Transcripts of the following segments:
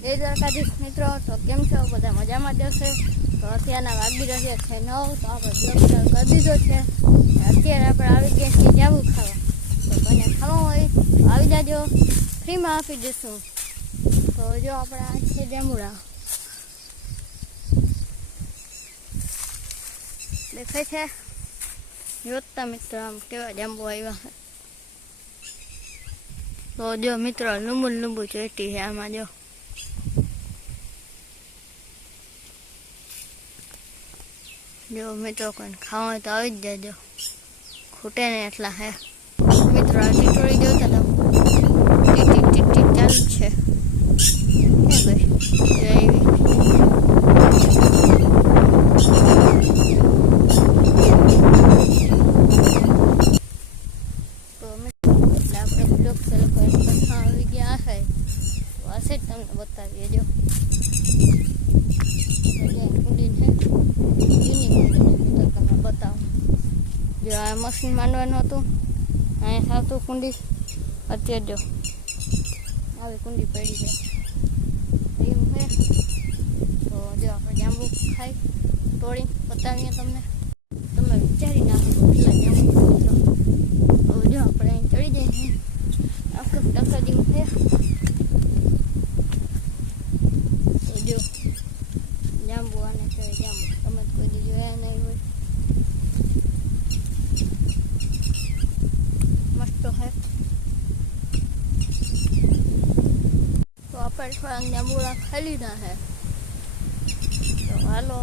જય દ્વારકાધીશ મિત્રો, તો કેમ છો? બધા મજામાં જ હશે? તો અત્યારના વાગી રહ્યા છે નવ, તો આપણે બ્લોક કરી દીધો છે. અત્યારે આપણે આવી ગયા છીએ જાવું ખાવા. તો મને ખાવું હોય તો આવી જાજો. ફ્રીમાં આપી દઈશું. તો જો આપણે આ છે જાંબુડા દેખાય છે? જોતા મિત્રો, આમ કેવા જાંબુ આવ્યા. તો જો મિત્રો, લુંબુ લુંબુ ચોટી છે આમાં જો. જો મિત્રો કોઈ ખાવા તો આવી જ જજો. ખૂટે ને એટલા હે. મિત્રો, આ થોડી જોતા હતા ટીટી ટીટી ચાલુ જ છે હે ભાઈ જો એવી તો મિત્રો એટલે આપણે બ્લોગ ચાલુ કરીને પાછા આવી ગયા હશે તો હશે જ તમને બતાવીએ જો અહીંયા કુંડી છે કુંડીની કુંડી તો તમને બતાવું જો આ મશીન માંડવાનું હતું. અહીંયા સાવતું કુંડી. અત્યારે જો, આવી કુંડી પડી છે. એવું છે. તો જો આપણે જાંબુ ખાઈ, તોડી બતાવીએ તમને. તમે વિચારી નાખો, કેટલા જાંબુ તો આપણે થોડાક જાંબુડા ખાઈ લીધા છે તો હાલો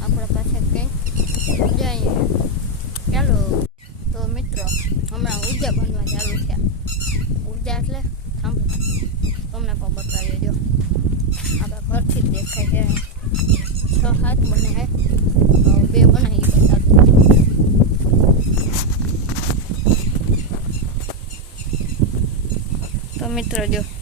આપણે પાછા કંઈક જઈએ ચાલો તો મિત્રો હમણાં ઉર્જા બનવા ચાલુ છે ઉર્જા એટલે સાંભળો તમને પણ બતાવીએ જો આપણા ઘરથી જ દેખાય છે છ હાથ બને છે તો બે બનાવી બતાવું તો મિત્રો જો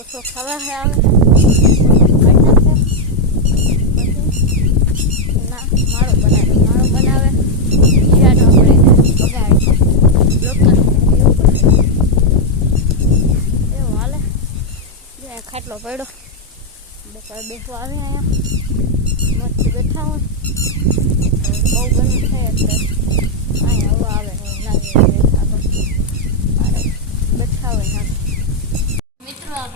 ઓછો ખાવા હે આવે. ના મારો બનાવે મારો બનાવે. હીરાનો આપણે બગાડ એવું એવું ખાટલો પડ્યો. બપોરે બેસવા આવે અહીંયા. મસ્ત બેઠા હોય. બહુ ગરમી થાય એટલે અહીંયા હવા આવે. લાગે બેઠા હોય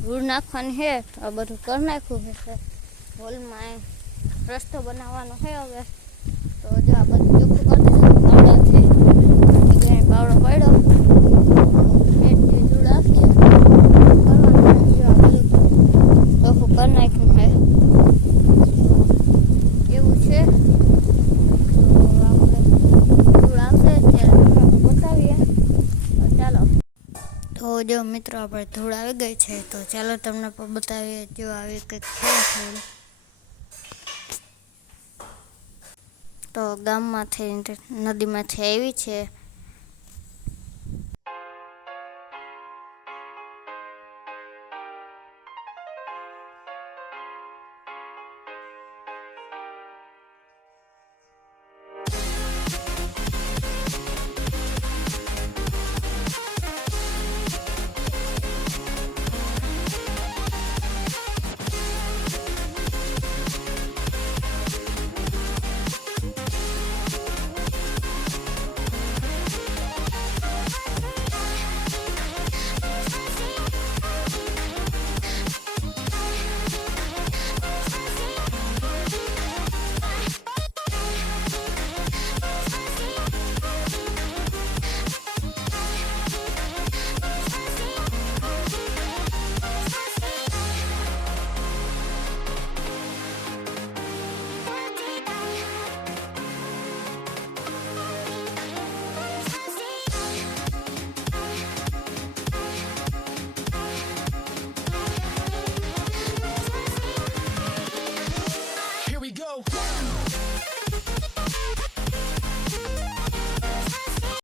ધૂળ નાખવાની છે તો આ બધું કરી નાખ્યું છે હોલમાં એ રસ્તો બનાવવાનો છે હવે તો જો આ બધું ચોખ્ખું કરી દીધું પાવડો છે પાવડો પડ્યો જો મિત્રો આપણે ધૂળ આવી ગઈ છે, તો ચાલો તમને બતાવીએ જો આવી કંઈક છે ધૂળ. તો ગામમાંથી, નદીમાંથી આવી છે.